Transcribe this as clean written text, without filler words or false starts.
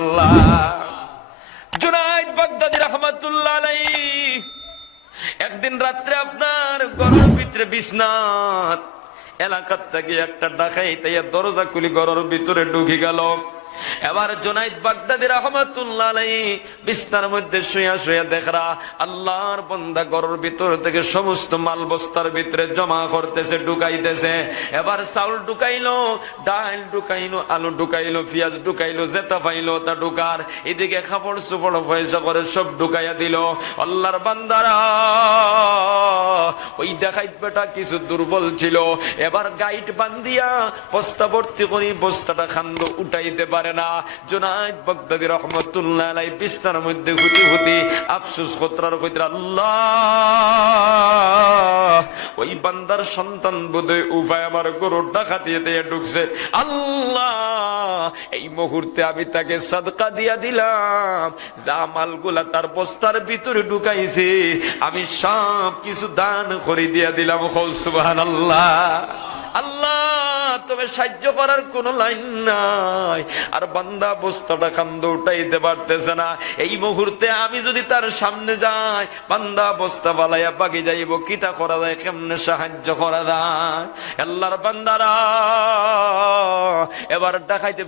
আল্লাহ। Junaid Baghdadi রাহমাতুল্লাহ আলাইহি একদিন রাত্রে আপনার ঘরের ভিতরে বিছনাত এলাকার থেকে একটা ডাকাইত দরজা খুলি ঘরের ভিতরে ঢুকে গেল। এবার জুনায়েদ বাগদাদী রাহমাতুল্লাহ আলাইহি বিছনার মধ্যে শুয়া শুয়া দেখরা আল্লাহর বান্দা ঘরের ভিতর থেকে সমস্ত মাল বস্তার ভিতরে জমা করতেছে, ঢুকাইতেছে। এবার চাউল ঢুকাইলো, ডাল ঢুকাইলো, আলু ঢুকাইলো, পেঁয়াজ ঢুকাইলো, যেটা পাইলো তা ঢুকার। এদিকে কাপড় চোপড় পয়সা করে সব ঢুকাইয়া দিল। আল্লাহর বান্দারা ওই ডাকাইত বেটা কিছু দুর্বল ছিল, এবার গাইড বান্ধিয়া বস্তা ভর্তি করি বস্তাটা খান্দ উঠাইতে পারে না। জুনায়েদ বাগদাদী রাহমাতুল্লাহ আলাইহি বিছনার মধ্যে হুতি হুতি আফসোস কতরার কইরা আল্লাহ ওই বান্দার সন্তান বোধহয় উপায় আমার গরু ডাকাতি দিয়ে ঢুকছে। আল্লাহ এই মুহূর্তে আমি তাকে সাদকা দিয়া দিলাম, যা মালগুলা তার বস্তার ভিতরে ঢুকাইছে আমি সব কিছু দান করে দিয়া দিলাম। সুবহানাল্লাহ। আল্লাহ তবে সাহায্য করার কোন লাইন নাই, আর বান্দা বস্তাটা কান্দ উঠাইতে পারতেছে না। এই মুহূর্তে আমি যদি তার সামনে যাই, বান্দা বস্তা বালাইয়া বাকি যাইব, কিটা করা যায়, কেমনে সাহায্য করা যায়। আল্লাহর বান্দারা এবার ডাকাইতে